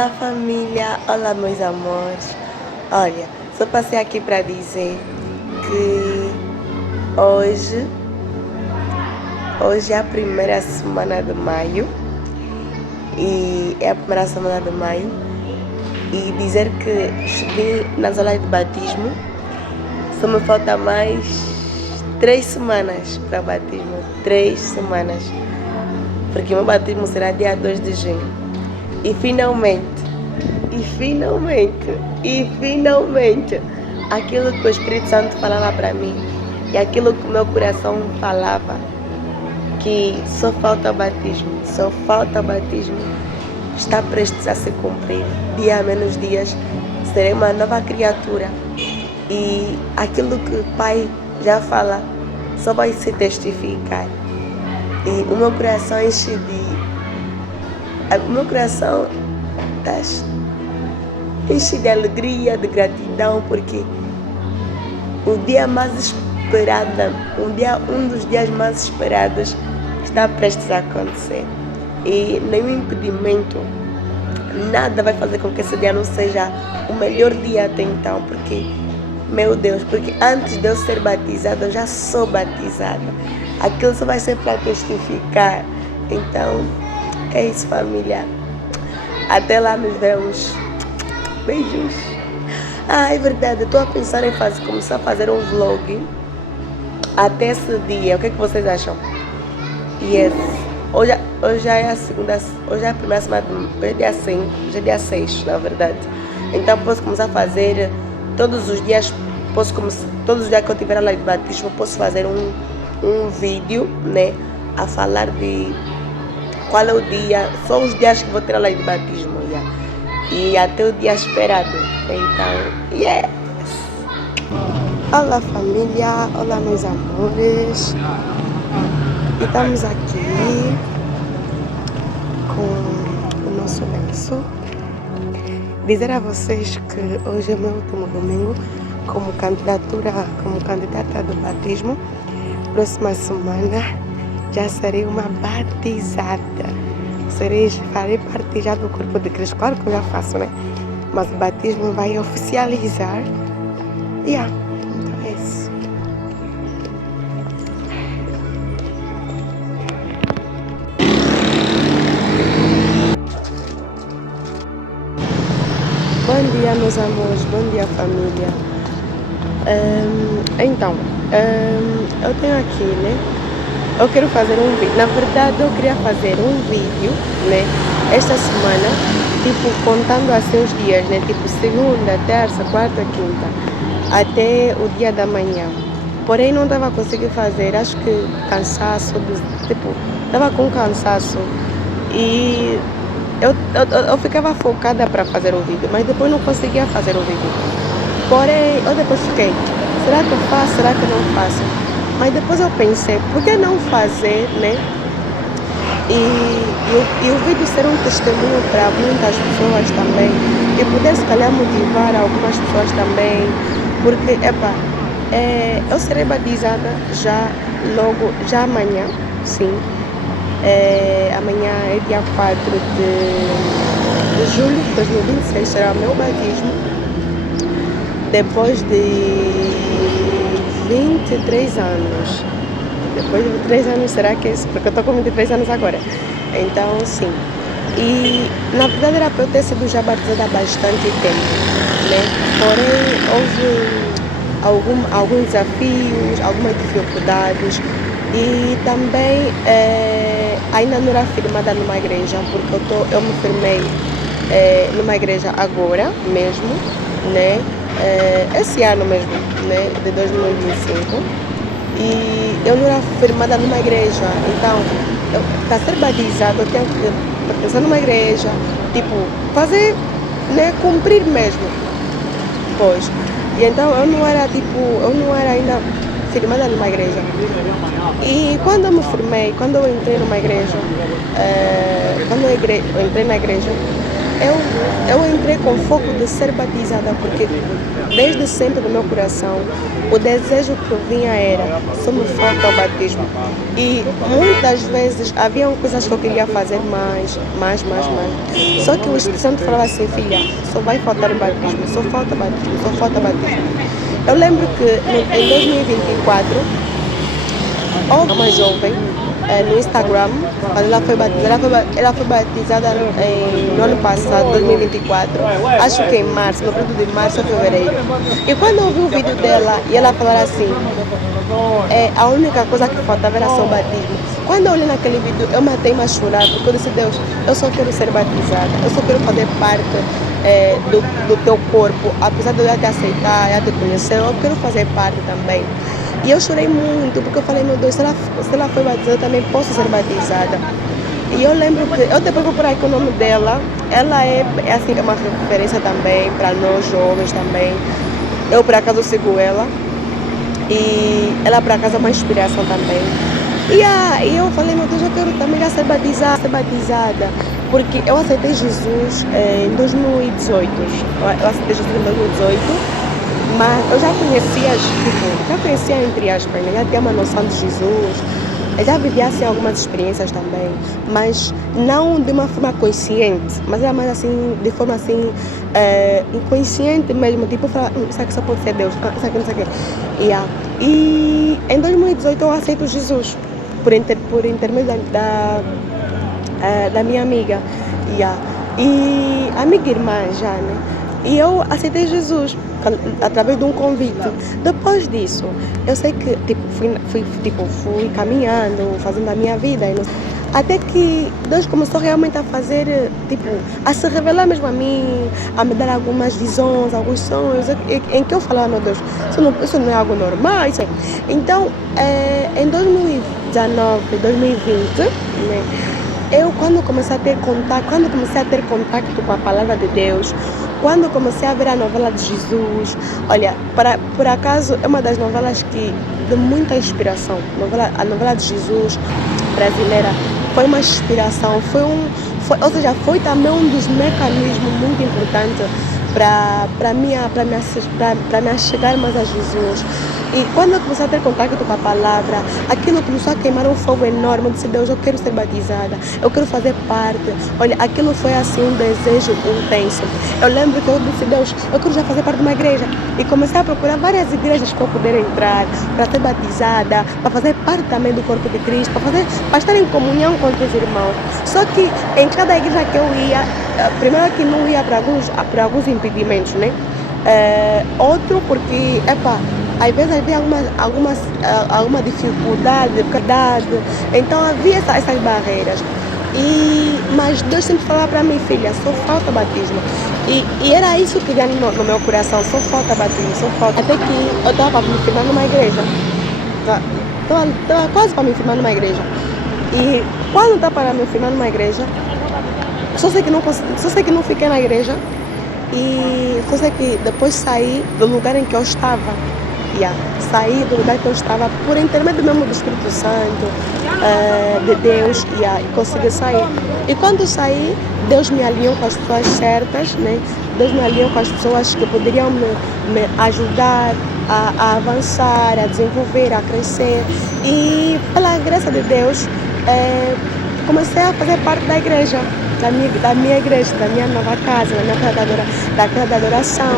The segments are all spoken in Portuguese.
Olá família, olá meus amores. Olha, só passei aqui para dizer que hoje é a primeira semana de maio e dizer que cheguei nas aulas de batismo. Só me falta mais 3 semanas para batismo, 3 semanas, porque meu batismo será dia 2 de junho. E finalmente, aquilo que o Espírito Santo falava para mim e aquilo que o meu coração falava, que só falta batismo, está prestes a se cumprir. Dia a menos dias, serei uma nova criatura. E aquilo que o Pai já fala, só vai se testificar. E o meu coração enche de alegria, de gratidão, porque o dia mais esperado, um dos dias mais esperados está prestes a acontecer. E nenhum impedimento, nada vai fazer com que esse dia não seja o melhor dia até então, porque, meu Deus, porque antes de eu ser batizada, eu já sou batizada. Aquilo só vai ser para testificar. Então, é isso, família. Até lá nos vemos. Beijos. É verdade, eu estou a pensar em começar a fazer um vlog até esse dia. O que vocês acham? Yes. Hoje já é a segunda, hoje é a primeira semana, hoje é dia 5, hoje é dia 6, na verdade. Então posso começar a fazer todos os dias, todos os dias que eu tiver aula de batismo, posso fazer um vídeo, né, a falar de qual é o dia, só os dias que vou ter aula de batismo, e até o dia esperado. Então, yes! Olá família, olá meus amores. E estamos aqui com o nosso lenço. Dizer a vocês que hoje é meu último domingo como candidata do batismo. Próxima semana já serei uma batizada. Farei parte já do corpo de Cristo. Claro que eu já faço, né? Mas o batismo vai oficializar. Então é isso. Bom dia, meus amores. Bom dia, família. Eu tenho aqui, né? Eu quero fazer um vídeo. Na verdade, eu queria fazer um vídeo, né? Esta semana, tipo, contando assim os dias, né? Tipo, segunda, terça, quarta, quinta, até o dia da manhã. Porém, não estava conseguindo fazer. Acho que cansaço, estava com cansaço. E eu ficava focada para fazer o vídeo, mas depois não conseguia fazer o vídeo. Porém, eu depois fiquei, será que eu faço, será que eu não faço? Mas depois eu pensei, por que não fazer, né? E o vídeo ser um testemunho para muitas pessoas também, e poder se calhar motivar algumas pessoas também, porque, eu serei batizada já amanhã, sim. Amanhã é dia 4 de julho de 2026, será o meu batismo, depois de 23 anos. Depois de 23 anos, será que é isso? Porque eu estou com 23 anos agora. Então, sim. E, na verdade, era para eu ter sido já batizada há bastante tempo, né? Porém, houve alguns desafios, algumas dificuldades. E também ainda não era firmada numa igreja, porque eu me firmei numa igreja agora mesmo, né? Esse ano mesmo, né? De 2025. E eu não era firmada numa igreja. Então, para ser batizada, eu tenho que pertencer numa igreja, tipo, fazer, né? Cumprir mesmo. Pois. E então eu não era ainda firmada numa igreja. E quando eu me formei, quando eu entrei numa igreja, eu entrei na igreja, eu entrei com foco de ser batizada, porque desde sempre no meu coração o desejo que vinha era só me falta o batismo. E muitas vezes haviam coisas que eu queria fazer mais. Só que o Espírito Santo falava assim, filha, só vai faltar o batismo, só falta batismo, só falta batismo. Eu lembro que em 2024, uma jovem no Instagram, quando ela foi batizada no ano passado, 2024, acho que em março, no período de março ou fevereiro. E quando eu vi o vídeo dela e ela falar assim, a única coisa que faltava era só o batismo. Quando eu olhei naquele vídeo, eu matei-me a chorar, porque eu disse, Deus, eu só quero ser batizada, eu só quero fazer parte do teu corpo, apesar de eu já te aceitar, já te conhecer, eu quero fazer parte também. E eu chorei muito, porque eu falei, meu Deus, se ela foi batizada, eu também posso ser batizada. E eu lembro que, eu depois procurei aqui o nome dela, ela é assim, uma referência também para nós jovens também. Eu, por acaso, sigo ela. E ela, por acaso, é uma inspiração também. E eu falei, meu Deus, eu quero também já ser batizada. Porque eu aceitei Jesus em 2018. Eu aceitei Jesus em 2018. Mas eu já conhecia entre aspas, né? Já tinha uma noção de Jesus, eu já vivia assim, algumas experiências também, mas não de uma forma consciente, mas era mais assim, de forma assim, inconsciente mesmo, tipo, falar, isso aqui só pode ser Deus, isso aqui não sei o quê. E em 2018 eu aceito Jesus, por intermédio da minha amiga, e amiga irmã já, né? E eu aceitei Jesus através de um convite. Depois disso, eu sei que fui caminhando, fazendo a minha vida, até que Deus começou realmente a fazer, a se revelar mesmo a mim, a me dar algumas visões, alguns sonhos, em que eu falava, meu Deus, isso não é algo normal. Então, em 2019, 2020, né, eu quando comecei a ter contato com a palavra de Deus, quando comecei a ver a novela de Jesus, olha, por acaso é uma das novelas que de muita inspiração. A novela de Jesus brasileira foi uma inspiração, foi também um dos mecanismos muito importantes para me chegar mais a Jesus. E quando eu comecei a ter contato com a palavra, aquilo começou a queimar um fogo enorme. Eu disse, Deus, eu quero ser batizada, eu quero fazer parte. Olha, aquilo foi assim um desejo intenso. Eu lembro que eu disse, Deus, eu quero já fazer parte de uma igreja. E comecei a procurar várias igrejas para eu poder entrar, para ser batizada, para fazer parte também do corpo de Cristo, para estar em comunhão com os irmãos. Só que em cada igreja que eu ia, primeiro que não ia para alguns impedimentos, né? Outro porque, às vezes havia alguma dificuldade, então havia essas barreiras. Mas Deus sempre falava para mim, filha, só falta batismo. E era isso que vinha no meu coração, só falta batismo, só falta. Até que eu estava para me firmar numa igreja. Estava quase para me firmar numa igreja. E quando estava para me firmar numa igreja, só sei que não fiquei na igreja. E só sei que depois saí do lugar em que eu estava. Saí do lugar que eu estava por intermédio mesmo do Espírito Santo, de Deus, e consegui sair. E quando saí, Deus me alinhou com as pessoas certas, né? Deus me alinhou com as pessoas que poderiam me ajudar a avançar, a desenvolver, a crescer. E pela graça de Deus, comecei a fazer parte da igreja. Da minha igreja, da minha nova casa, da casa da adoração.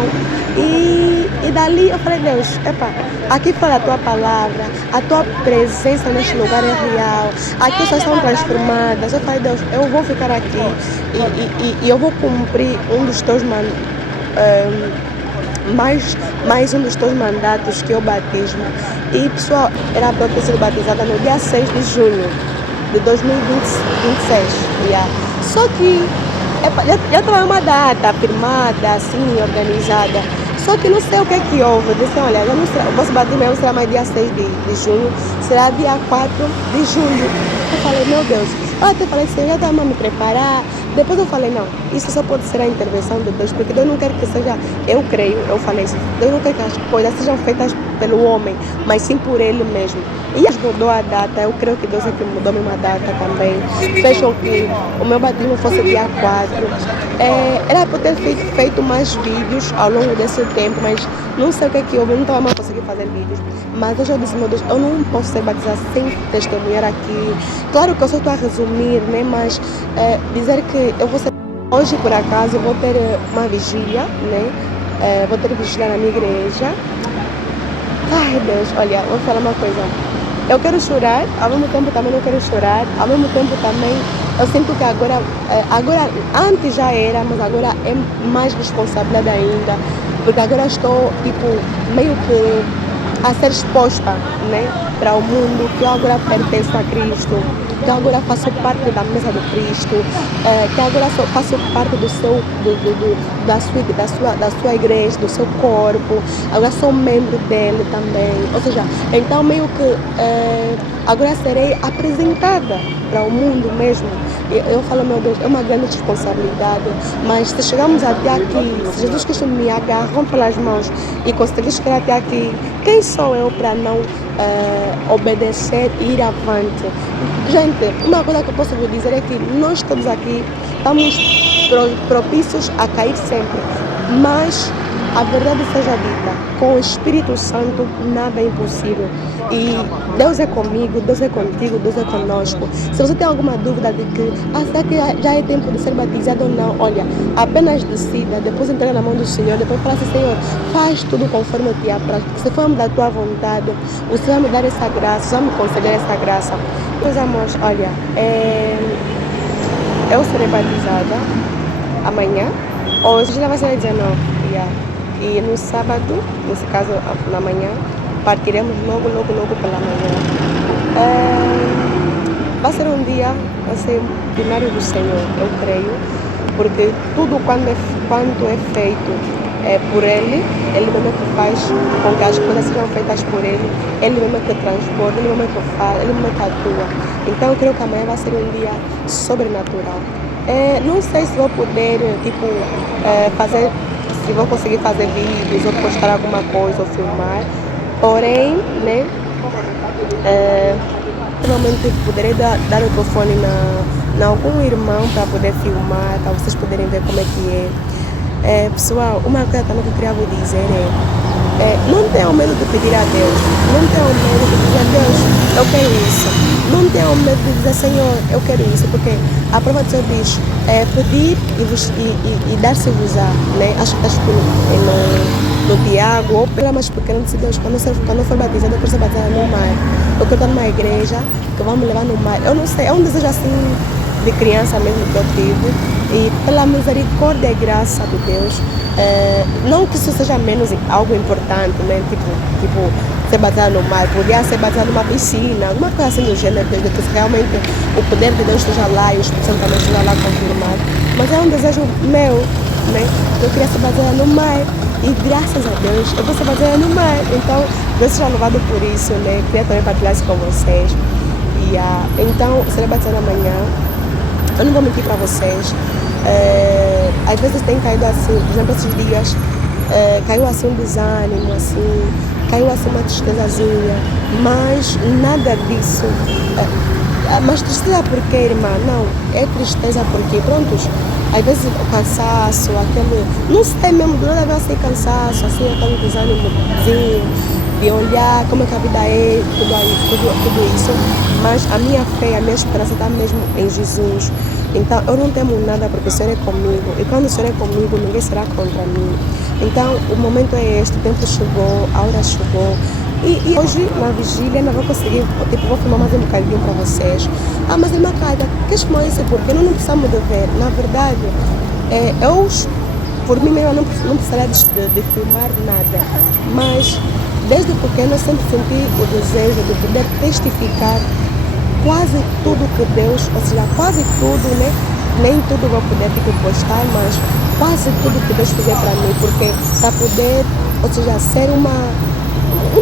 E dali eu falei, Deus, aqui fora a tua palavra, a tua presença neste lugar é real, aqui as pessoas são transformadas. Eu falei, Deus, eu vou ficar aqui e eu vou cumprir um dos teus mais um dos teus mandatos, que é o batismo. E pessoal, era para eu ter sido batizada no dia 6 de junho de 2026. Só que já estava uma data firmada, assim, organizada. Só que não sei o que houve. Eu disse, olha, o vosso batismo será mais dia 6 de junho, será dia 4 de julho. Eu falei, meu Deus. Eu até falei assim, eu já estava a me preparar. Depois eu falei, não, isso só pode ser a intervenção de Deus, porque Deus não quer que seja, eu creio, eu falei isso, Deus não quer que as coisas sejam feitas pelo homem, mas sim por Ele mesmo. E mudou a data, eu creio que Deus é que mudou a minha data também. Fez com que o meu batismo fosse dia 4. Ela pode ter feito mais vídeos ao longo desse tempo, mas não sei o que é que houve, eu não estava mais conseguindo fazer vídeos. Mas hoje eu disse, meu Deus, eu não posso ser batizada sem testemunhar aqui. Claro que eu só estou a resumir, né? Mas dizer que eu vou ser... Hoje, por acaso, eu vou ter uma vigília, né? Vou ter vigília na minha igreja. Ai, Deus, olha, vou falar uma coisa. Eu quero chorar, ao mesmo tempo também não quero chorar, ao mesmo tempo também eu sinto que agora antes já era, mas agora é mais responsabilidade ainda, porque agora estou, tipo, meio que a ser exposta, né, para o mundo, que eu agora pertenço a Cristo, que eu agora faço parte da mesa do Cristo, que eu agora faço parte da sua igreja, do seu corpo, agora sou membro dele também. Ou seja, então meio que agora serei apresentada para o mundo mesmo. Eu falo, meu Deus, é uma grande responsabilidade, mas se chegamos até aqui, se Jesus Cristo me agarrou pelas mãos e conseguir chegar até aqui, quem sou eu para não obedecer e ir avante? Gente, uma coisa que eu posso vos dizer é que nós todos aqui estamos propícios a cair sempre, mas a verdade seja dita, com o Espírito Santo nada é impossível. E Deus é comigo, Deus é contigo, Deus é conosco. Se você tem alguma dúvida de que será que já é tempo de ser batizado ou não, olha, apenas decida, depois entrega na mão do Senhor, depois fala assim, Senhor, faz tudo conforme eu te apraz, porque se for da tua vontade, o Senhor vai me dar essa graça, o Senhor vai me conceder essa graça. Meus amores, olha, eu serei batizada amanhã, hoje já vai ser 19, e no sábado, nesse caso na manhã, partiremos logo pela manhã. Vai ser um dia, vai ser ordinário do Senhor, eu creio, porque tudo quando é feito por Ele mesmo é que faz com que as coisas sejam feitas por Ele mesmo é que transborda, Ele mesmo é que faz, Ele mesmo é que atua. Então eu creio que amanhã vai ser um dia sobrenatural. Não sei se vou poder, tipo, se vou conseguir fazer vídeos ou postar alguma coisa ou filmar. Porém, né, provavelmente poderei dar o microfone na algum irmão para poder filmar, para vocês poderem ver como é que é. Pessoal, uma coisa também que eu queria vos dizer não tenham medo de pedir a Deus, não tenham medo de dizer a Deus, eu quero isso, não tenham medo de dizer Senhor, eu quero isso, porque a prova do Senhor diz, pedir e dar-se-vos-á, né? Acho que está escrito no Tiago, ou pela mais pequena de Deus, quando eu for batizado, eu quero ser batizada no mar, eu quero estar numa igreja que vão me levar no mar, eu não sei, é um desejo assim de criança mesmo que eu tive, e pela misericórdia e graça de Deus, não que isso seja menos algo importante, né? Tipo ser batizado no mar, podia ser batizado numa piscina, alguma coisa assim do gênero, que realmente o poder de Deus esteja lá e o Espírito Santo também esteja lá confirmado, mas é um desejo meu, né? Eu queria ser batizada no mar, e graças a Deus eu vou ser batizada no mar, então Deus seja louvado por isso, né? Queria também partilhar isso com vocês. Então, serei batizada amanhã. Eu não vou mentir para vocês, às vezes tem caído assim, por exemplo, esses dias caiu assim um desânimo, assim, caiu assim uma tristezazinha, mas nada disso. Mas tristeza por quê, irmã? Não, é tristeza porque, prontos, às vezes o cansaço, aquele, não sei mesmo, do nada assim cansaço, assim, aquele desânimozinho, de olhar como é que a vida é, tudo isso, mas a minha fé, a minha esperança está mesmo em Jesus. Então eu não temo nada porque o Senhor é comigo, e quando o Senhor é comigo, ninguém será contra mim. Então o momento é este, o tempo chegou, a hora chegou, e hoje na vigília não vou conseguir, tipo, vou filmar mais um bocadinho para vocês. Mas irmã Cádia, queres filmar isso porque nós não precisamos de ver, na verdade, eu por mim mesmo não precisaria de filmar nada, mas desde pequena eu sempre senti o desejo de poder testificar quase tudo que Deus, ou seja, quase tudo, né? Nem tudo vou poder postar, mas quase tudo que Deus fizer para mim, porque para poder, ou seja, ser um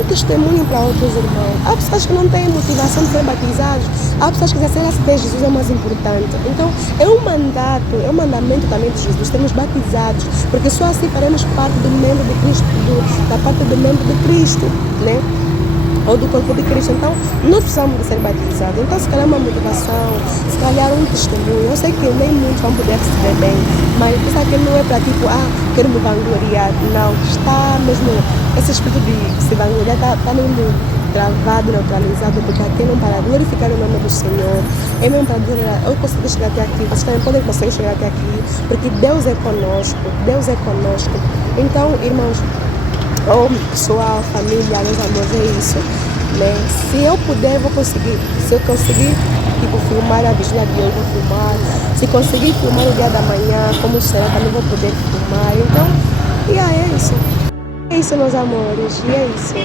testemunho para outros irmãos. Há pessoas que não têm motivação de ser batizados, há pessoas que dizem que Jesus é o mais importante. Então é um mandamento também de Jesus, sermos batizados, porque só assim faremos parte do membro de Cristo, da parte do membro de Cristo, né? ou do corpo de Cristo. Então, nós precisamos de ser batizados. Então, se calhar uma motivação, se calhar um testemunho. Eu sei que nem muitos vão poder receber bem, mas pensa que não é para tipo, quero me vangloriar. Não, está mesmo, esse espírito de se vangloriar está mesmo travado, neutralizado, porque aqui não para glorificar o nome do Senhor. É mesmo para dizer, eu consegui chegar até aqui, vocês também podem conseguir chegar até aqui, porque Deus é conosco, Deus é conosco. Então, irmãos, pessoal, família, meus amores, é isso, né? Se eu puder, eu vou conseguir. Se eu conseguir, tipo, filmar a vigília de hoje, vou filmar. Se conseguir filmar o dia da manhã, como será, também vou poder filmar. Então, é isso. É isso, meus amores, e é isso.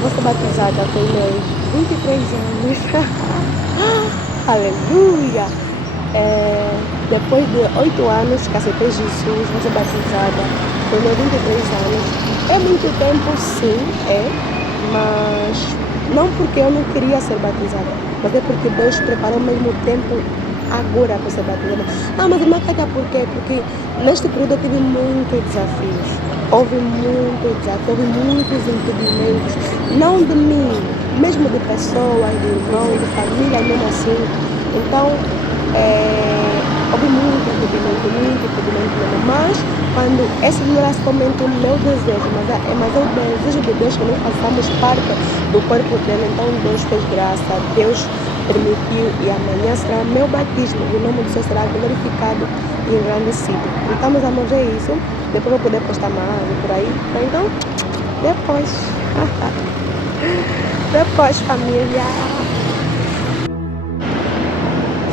Vou ser batizada com meus 23 anos. Aleluia! Depois de 8 anos que aceitei Jesus, vou ser batizada com meus 23 anos. É muito tempo, sim, mas não porque eu não queria ser batizada, mas é porque Deus preparou mesmo tempo agora para ser batizada. Mas irmã Cátia, por quê? Porque neste período eu tive muitos desafios. Houve muito desafio, houve muitos impedimentos, não de mim, mesmo de pessoas, de irmãos, de família, mesmo assim. Então, houve muito impedimento mesmo. Mas, quando esse não era somente o meu desejo, mas é o desejo de Deus que nós façamos parte do corpo dele. Então, Deus fez graça, Deus permitiu, e amanhã será o meu batismo, e o nome do Senhor será glorificado e engrandecido. Então, meus amores, é isso. Depois vou poder postar mais por aí. Então, depois. Depois, família.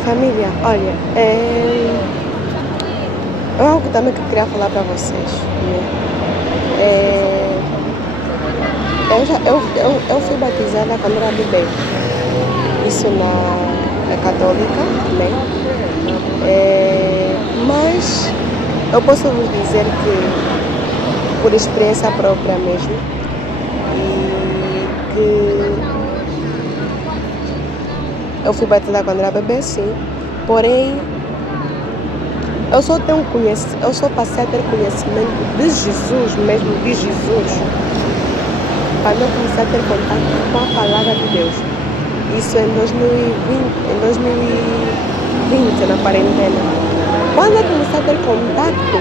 Família, olha, é algo também que eu queria falar para vocês, né? Eu fui batizada quando era bebê. Isso na católica, né? Mas eu posso vos dizer que, por experiência própria mesmo, e que eu fui batizada quando era bebê, sim. Porém, eu só passei a ter conhecimento de Jesus, mesmo de Jesus, quando eu comecei a ter contato com a palavra de Deus. Isso em 2020, na quarentena. Quando eu comecei a ter contato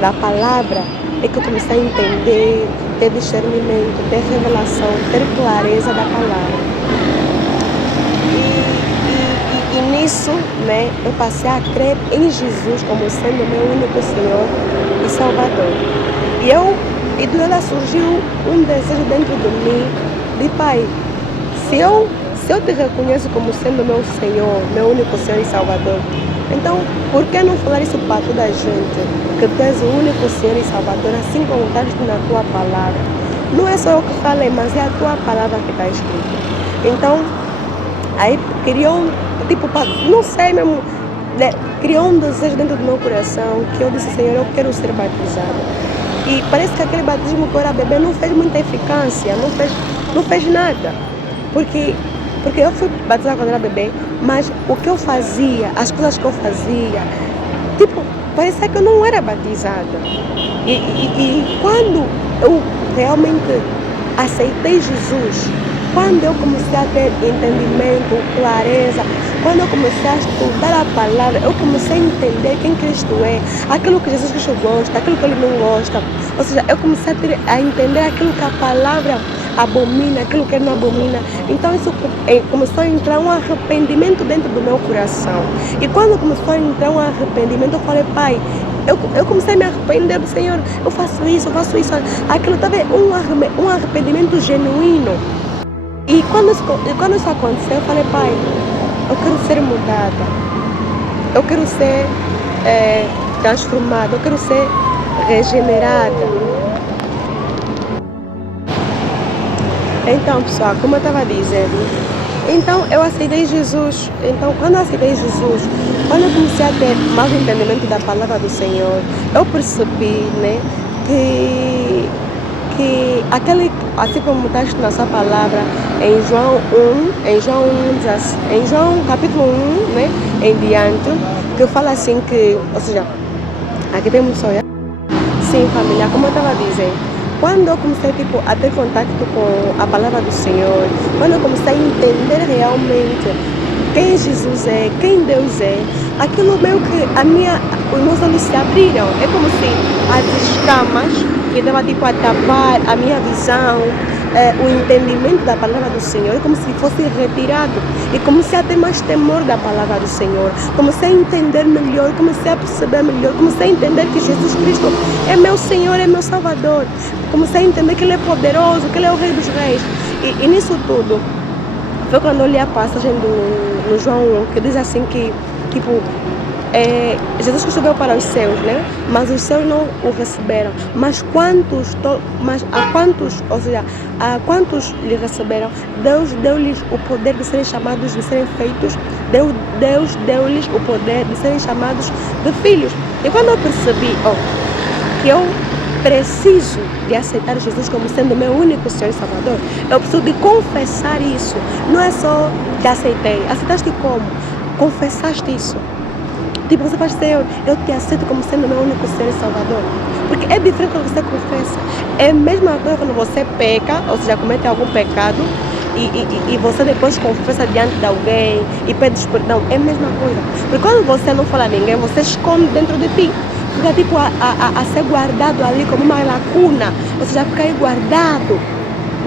da palavra, é que eu comecei a entender, ter discernimento, ter revelação, ter clareza da palavra. E nisso, né, eu passei a crer em Jesus como sendo meu único Senhor e Salvador. E do nada surgiu um desejo dentro de mim de Pai, se eu te reconheço como sendo meu Senhor, meu único Senhor e Salvador, então por que não falar isso para toda a gente? Que tu és o único Senhor e Salvador, assim como está escrito na tua palavra. Não é só eu que falei, mas é a tua palavra que está escrita. Então, aí criou, não sei mesmo, criou um desejo dentro do meu coração, que eu disse, Senhor, eu quero ser batizada. E parece que aquele batismo que eu era bebê não fez muita eficácia, não fez nada. Porque eu fui batizada quando era bebê, mas o que eu fazia, as coisas que eu fazia, parecia que eu não era batizada. E quando eu realmente aceitei Jesus, quando eu comecei a ter entendimento, clareza, quando eu comecei a estudar a palavra, eu comecei a entender quem Cristo é, aquilo que Jesus Cristo gosta, aquilo que Ele não gosta. Ou seja, eu comecei a entender aquilo que a palavra abomina, aquilo que Ele não abomina. Então isso começou a entrar um arrependimento dentro do meu coração. E quando começou a entrar um arrependimento, eu falei, Pai, eu comecei a me arrepender do Senhor, eu faço isso. Aquilo estava um arrependimento genuíno. E quando isso aconteceu, eu falei, Pai, eu quero ser mudada, eu quero ser transformada, eu quero ser regenerada. Então, pessoal, como eu estava dizendo, então eu aceitei Jesus. Então, quando eu aceitei Jesus, quando eu comecei a ter mais entendimento da palavra do Senhor, eu percebi, né, que assim como está escrito na sua palavra, em João capítulo 1, né, em diante, que fala assim que, ou seja, aqui temos só, sim, família, como eu estava dizendo, quando eu comecei tipo, a ter contato com a palavra do Senhor, quando eu comecei a entender realmente quem Jesus é, quem Deus é, aquilo meio que os meus olhos se abriram. É como se as escamas que estavam tipo, a tapar a minha visão, o entendimento da palavra do Senhor, é como se fosse retirado. E comecei a ter mais temor da palavra do Senhor. Comecei a entender melhor, comecei a perceber melhor, comecei a entender que Jesus Cristo é meu Senhor, é meu Salvador. Comecei a entender que Ele é poderoso, que Ele é o Rei dos Reis. E nisso tudo, foi quando eu li a passagem no João 1, que diz assim que, tipo, Jesus Cristo veio para os céus, né? Mas os céus não o receberam. Mas a quantos lhe receberam, Deus deu-lhes o poder de serem chamados, de serem feitos. Deus deu-lhes o poder de serem chamados de filhos. E quando eu percebi, que eu preciso de aceitar Jesus como sendo meu único Senhor e Salvador, eu preciso de confessar isso. Não é só que aceitei. Aceitaste como? Confessaste isso. Tipo, você faz, Senhor, eu te aceito como sendo meu único Senhor e Salvador. Porque é diferente quando você confessa. É a mesma coisa quando você peca, ou seja, comete algum pecado, e você depois confessa diante de alguém e pede perdão. É a mesma coisa. Porque quando você não fala a ninguém, você esconde dentro de ti. Fica tipo a ser guardado ali como uma lacuna. Ou seja, fica aí guardado.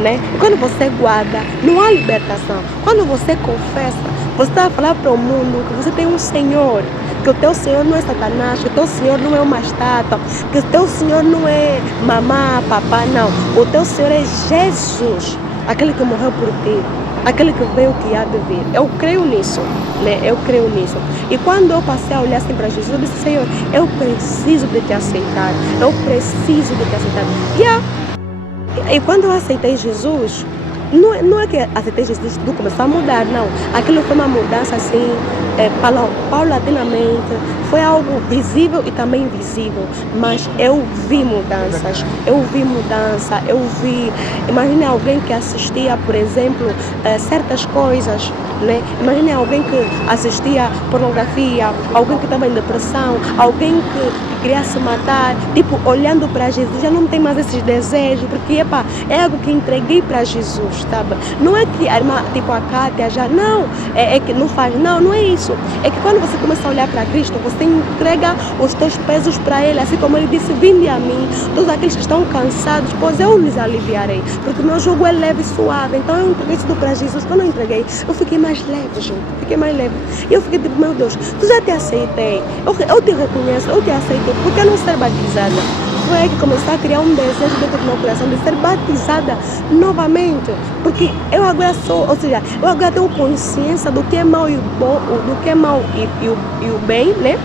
Né? E quando você guarda, não há libertação. Quando você confessa, você está a falar para o mundo que você tem um Senhor, que o teu Senhor não é Satanás, que o teu Senhor não é uma estátua, que o teu Senhor não é mamá, papá, não. O teu Senhor é Jesus, aquele que morreu por ti, aquele que veio que há de vir. Eu creio nisso, né? Eu creio nisso. E quando eu passei a olhar assim para Jesus, eu disse, Senhor, eu preciso de te aceitar, eu preciso de te aceitar. E quando eu aceitei Jesus, não é que aceitei Jesus, tudo começou a mudar, não. Aquilo foi uma mudança assim, paulatinamente, foi algo visível e também invisível. Mas eu vi mudanças, imagine alguém que assistia, por exemplo, certas coisas, né? Imagine alguém que assistia pornografia, alguém que estava em depressão, alguém que queria se matar, tipo, olhando para Jesus, já não tem mais esses desejos, porque é algo que entreguei para Jesus, sabe? Não é que a irmã, tipo a Kátia já, não, é que não faz, não é isso. É que quando você começa a olhar para Cristo, você entrega os teus pesos para Ele, assim como Ele disse, vinde a mim, todos aqueles que estão cansados, pois eu lhes aliviarei, porque o meu jugo é leve e suave. Então eu entreguei tudo para Jesus. Quando eu entreguei, eu fiquei mais leve, gente, fiquei mais leve. E eu fiquei tipo, meu Deus, tu já te aceitei, eu te reconheço, eu te aceito, por que não ser batizada? Foi aí que começou a criar um desejo dentro do meu coração de ser batizada novamente, porque eu agora eu agora tenho consciência do que é mal e o bom, do que é mal e o bem, né?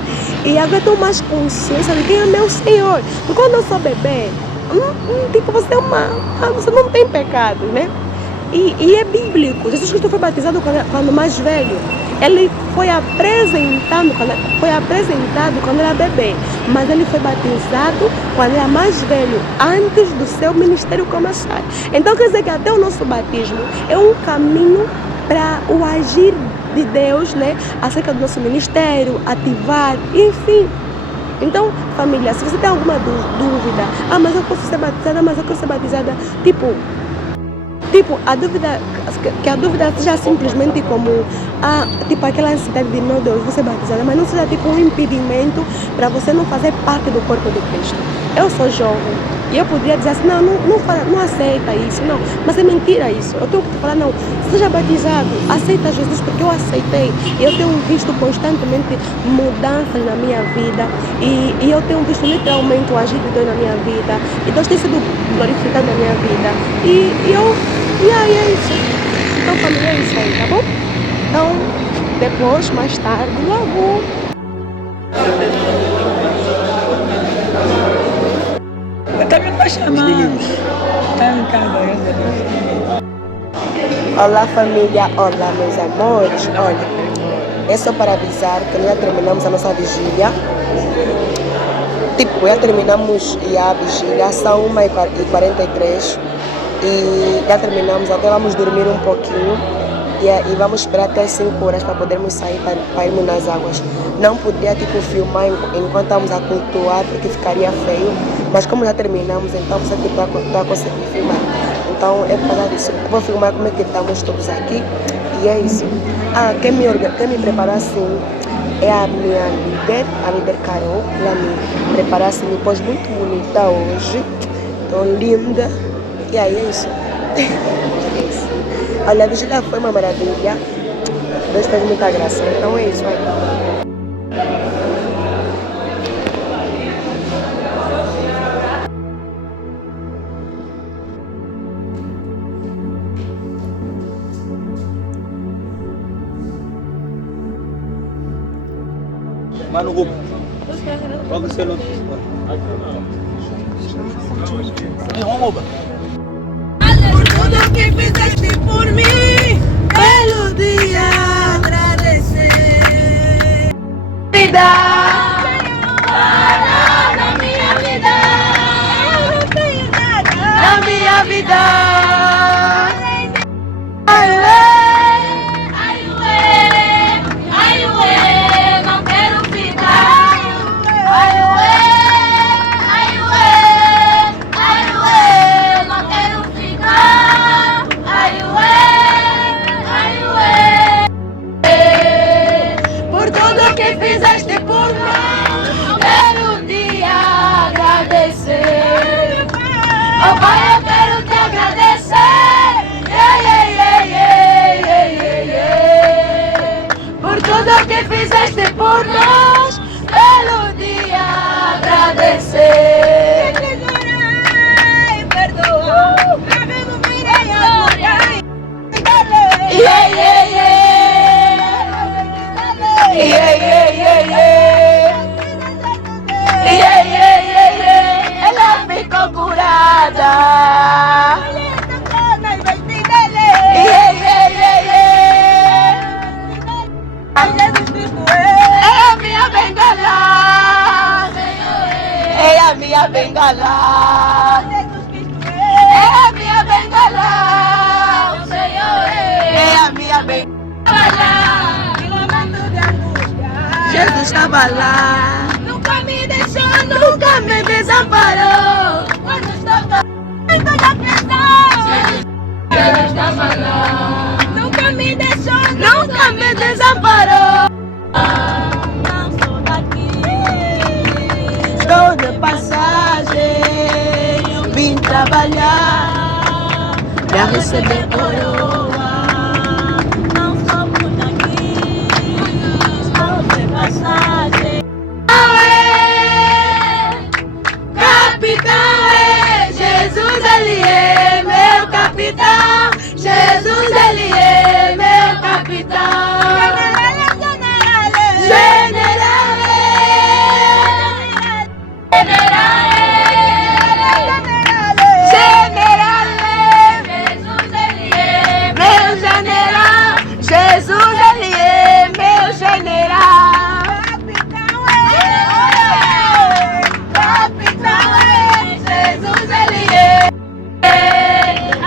E agora tenho mais consciência de quem é meu Senhor. Porque quando eu sou bebê, tipo, você não tem pecado, né? E é bíblico. Jesus Cristo foi batizado quando mais velho. Ele foi apresentado quando era bebê, mas ele foi batizado quando era mais velho, antes do seu ministério começar. Então quer dizer que até o nosso batismo é um caminho para o agir de Deus, né? Acerca do nosso ministério, ativar, enfim. Então, família, se você tem alguma dúvida, mas eu posso ser batizada, mas eu quero ser batizada, tipo, a dúvida seja simplesmente como tipo aquela ansiedade de meu Deus, vou ser batizada, mas não seja tipo um impedimento para você não fazer parte do corpo de Cristo. Eu sou jovem e eu poderia dizer assim, não aceita isso, não, mas é mentira isso. Eu tenho que te falar, não, seja batizado, aceita Jesus, porque eu aceitei e eu tenho visto constantemente mudanças na minha vida e eu tenho visto literalmente o agir de Deus na minha vida e Deus tem sido glorificado na minha vida e aí é isso. Então, família, é isso aí, tá bom? Então, depois, mais tarde, logo. Também para chamar. Está em casa. Olá, família. Olá, meus amores. Olha, é só para avisar que nós já terminamos a nossa vigília. Tipo, já terminamos a vigília, são 1h43. E já terminamos, agora vamos dormir um pouquinho. E vamos esperar até 5 horas para podermos sair para irmos nas águas. Não podia tipo filmar enquanto estamos a cultuar porque ficaria feio, mas como já terminamos, então você tipo vai conseguir filmar. Então é por causa disso. Eu vou filmar como é que estamos todos aqui e é isso. Quem me preparou assim é a minha líder Carol. Ela me preparou assim, me pôs muito bonita hoje. Estou linda. E aí é isso. É isso. Olha, a vigília foi uma maravilha. Deus fez muita graça. Então é isso aí. Mano, qual que é o seu nome? Por tudo que fizeste por mim, pelo dia agradecer. Vida, na minha vida, eu não tenho nada. Na minha vida. Que fizeste por nós, pelo dia agradecer. Perdoar e perdoar, irei adorar. Yeah, yeah, yeah. Yeah, yeah, yeah, yeah. Yeah, yeah, yeah, yeah. Ela ficou curada. Yeah, yeah, yeah, yeah. É a minha bengala, é a minha bengala, é a minha bengala, é a minha bengala. Jesus estava lá, nunca me deixou, nunca me desamparou. Quando estava em toda pressão, Jesus estava lá, nunca me deixou, nunca me desamparou. Não sou daqui, estou de passagem, vim trabalhar para receber coroa. Não sou por daqui, estou de passagem. Capitão é Jesus, ele é meu capitão. Jesus, ele é meu capitão.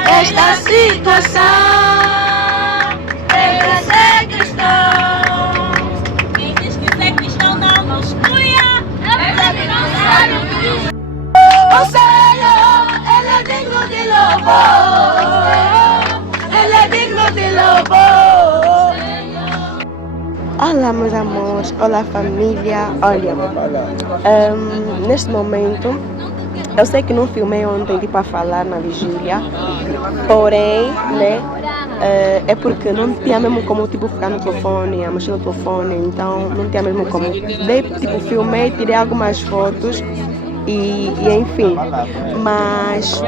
Esta situação é pra ser cristão. Quem diz que ser cristão não excluia, é pra quem não sabe o que diz. O Senhor, Ele é digno de louvor. Ele é digno de louvor. Olá meus amores, olá família. Olha, neste momento eu sei que não filmei ontem tipo a falar na vigília, porém, né, é porque não tinha mesmo como tipo ficar no telefone, a mexer no telefone, então não tinha mesmo como. Dei, tipo, filmei, tirei algumas fotos e enfim, mas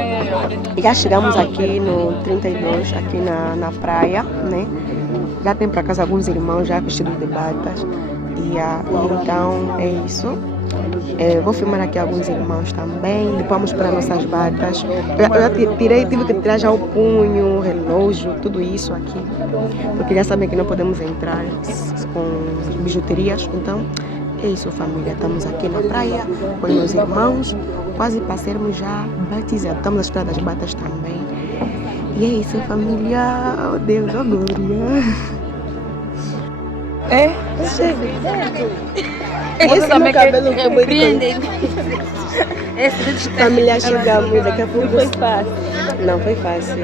já chegamos aqui no 32, aqui na praia, né? Já tem para casa alguns irmãos já vestidos de batas e então é isso. Vou filmar aqui alguns irmãos também, depois vamos para nossas batas. Eu já tive que tirar já o punho, o relógio, tudo isso aqui, porque já sabem que não podemos entrar com bijuterias, então é isso família, estamos aqui na praia com meus irmãos, quase para sermos já batizados, estamos à espera das batas também. E é isso, família. Oh, Deus, oh, glória. É? Esse também meu cabelo quer foi muito... Esse Família, chegamos. Daqui a pouco... Foi fácil. Não foi fácil.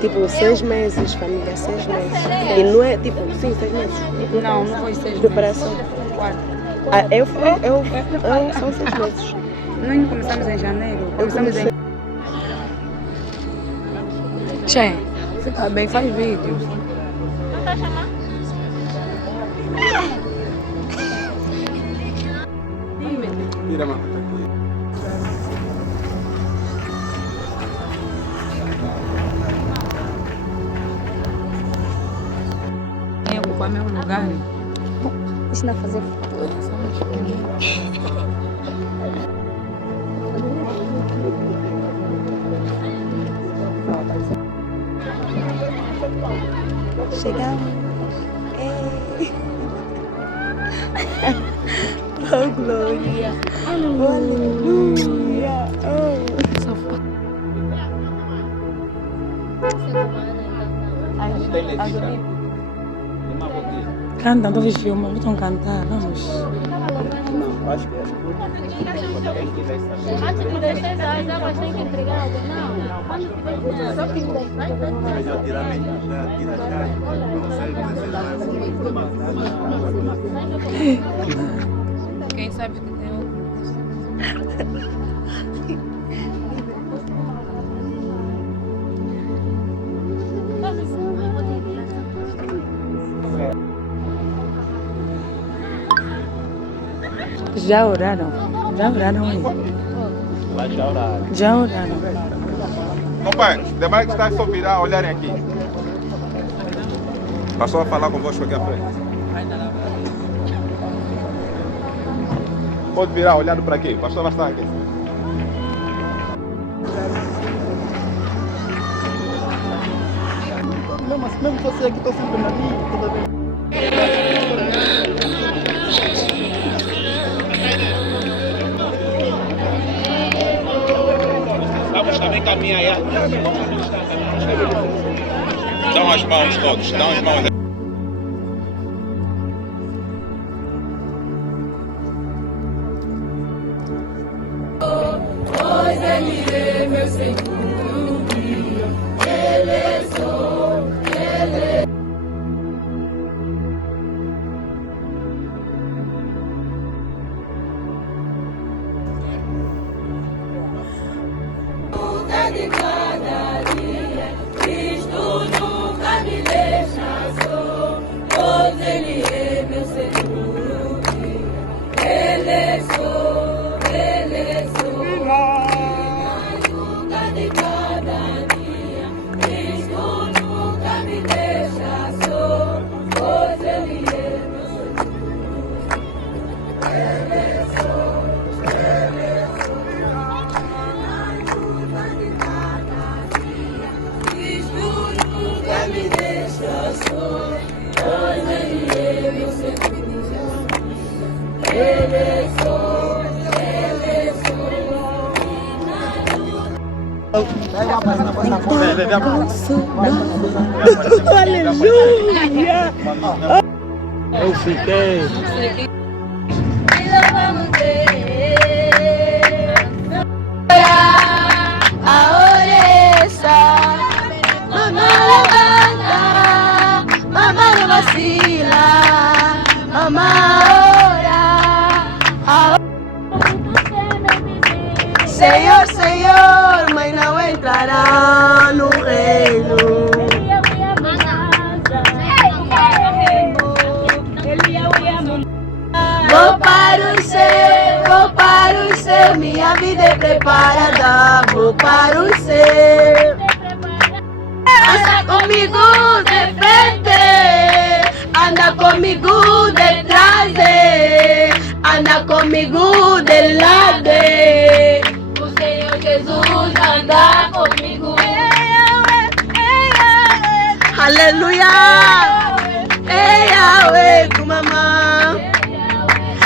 Tipo, 6 meses, família, 6 meses. E não é, tipo, sim, 6 meses. Não foi 6 meses. Preparação. 4. São 6 meses. Nós não começamos em janeiro. Começamos em... Che, fica bem, faz vídeo. Tira, mano. Quem ocupar meu lugar? Ensina a fazer. Chegamos. Oh, glória. Oh, aleluia. Oh. Canta, não vejo filme, vamos cantar, vamos. Não, acho que Antes de 16 horas, já vai ter que entregar algo. Não, antes de 16 horas. Quem sabe que tem Já oraram? Já oraram aí? Já oraram. Companhe, demais que está só virar, olharem aqui. Passou a falar convosco aqui à frente. Pode virar olhando para aqui. Pastor vai estar aqui. Não, mas mesmo você aqui, estou sempre na linha, tudo bem. Vamos também caminhar aí. Dão as mãos todos, dão as mãos. Pois Ele é meu seguro guia, Ele sou, Ele. Luta de cada dia, Cristo nunca me deixa só, pois Ele é meu seguro guia, Ele sou, Ele sou. De cada dia, Cristo nunca me deixa só, pois Ele é meu seguro. Ele sou, Ele sou. De cada dia, Cristo nunca me deixa só, pois Ele é meu seguro. Ele sou, Ele sou. Aleluia! Eu fiquei. E louvamos a orelha, mamãe levanta, mamãe não vacila, mamãe ora. Senhor, Senhor, mas não entrará no reino. Vou para o céu, minha vida é preparada. Vou para o céu. Anda comigo de frente, anda comigo de trás, anda comigo de lado. O Senhor Jesus anda comigo. Aleluia! Ei, Yahweh, com mamãe.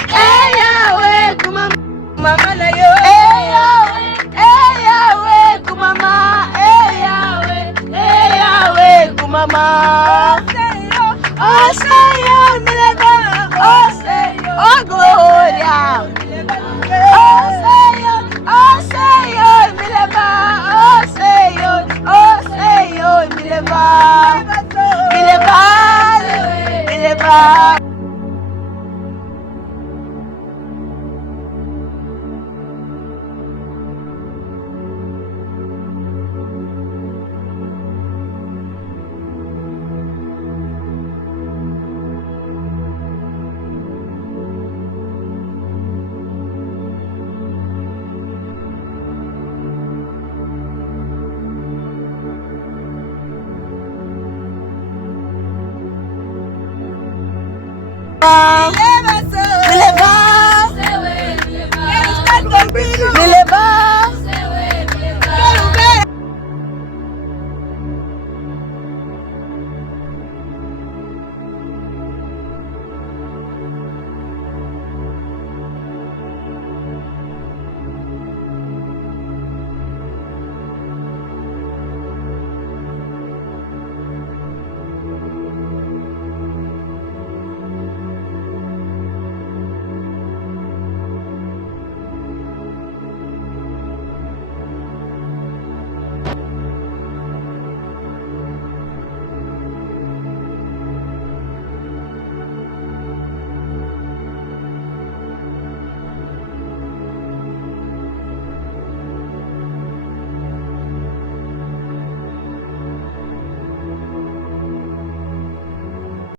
Ei, Yahweh, com mamãe. Mamãe, ei, Yahweh, com mamãe. Ei, Yahweh. mamãe. Oh Senhor, me leva, oh Senhor, Oh glória.